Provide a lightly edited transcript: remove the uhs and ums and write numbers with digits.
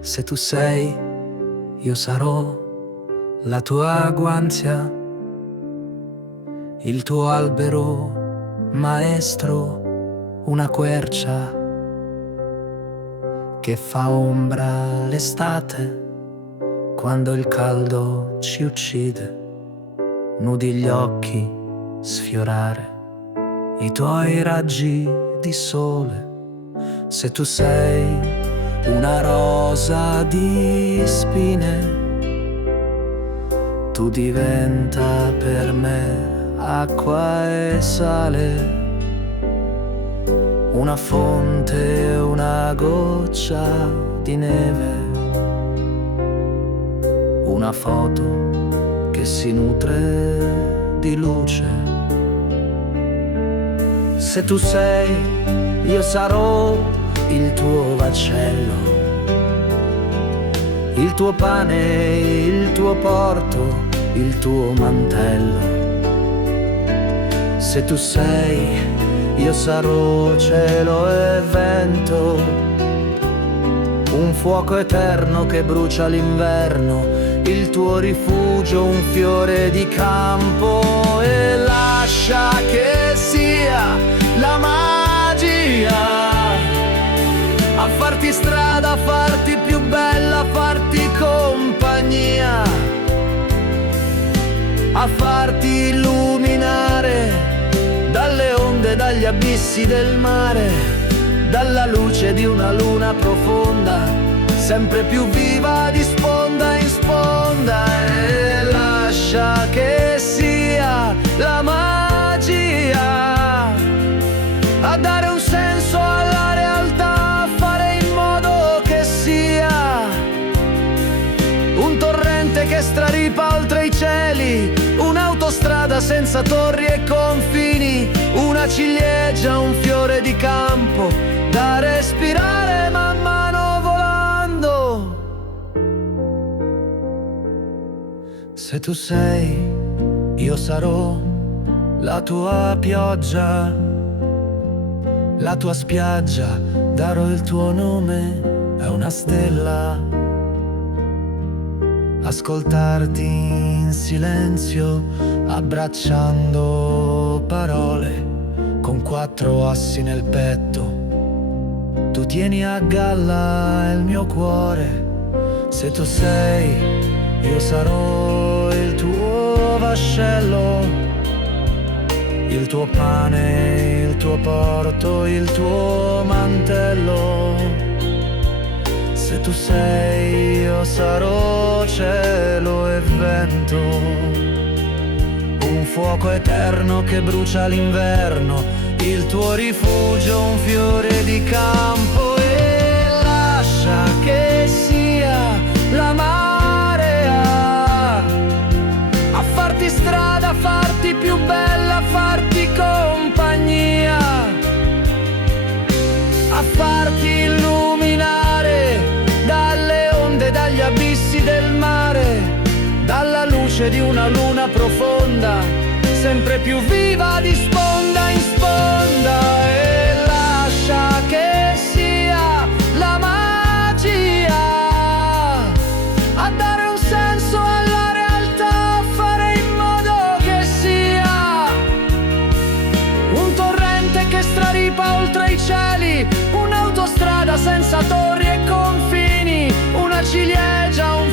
Se tu sei, io sarò la tua guanzia, il tuo albero maestro, una quercia che fa ombra l'estate quando il caldo ci uccide. Nudi gli occhi sfiorare i tuoi raggi di sole. Se tu sei una rosa di spine, tu diventa per me acqua e sale, una fonte, una goccia di neve, una foto che si nutre di luce. Se tu sei, io sarò il tuo vascello, il tuo pane, il tuo porto, il tuo mantello. Se tu sei, io sarò cielo e vento, un fuoco eterno che brucia l'inverno, il tuo rifugio, un fiore di campo. E lascia che sia la magia a farti strada, a farti più bella, a farti compagnia, a farti illuminare dalle onde, dagli abissi del mare, dalla luce di una luna profonda, sempre più viva di sponda in sponda. E lascia che sia la magia a dare un senso alla realtà, a fare in modo che sia un torrente che straripa oltre i cieli, un'autostrada senza torri e confini, una ciliegia, un fiore di campo da respirare man mano volando. Se tu sei, io sarò la tua pioggia, la tua spiaggia, darò il tuo nome a una stella. Ascoltarti in silenzio, abbracciando parole con 4 assi nel petto. Tu tieni a galla il mio cuore. Se tu sei, io sarò il tuo vascello, il tuo pane, il tuo porto, il tuo mantello. Se tu sei, io sarò cielo e vento, un fuoco eterno che brucia l'inverno, il tuo rifugio, un fiore di campo. E lascia che sia la marea a farti strada, a farti più bella, a farti compagnia, a farti illuminare dalle onde, dagli abissi del mare, dalla luce di una luna profonda, sempre più viva di sponda in sponda. E lascia che sia la magia a dare un senso alla realtà, a fare in modo che sia un torrente che straripa oltre i cieli, un'autostrada senza torri e confini, una ciliegia, un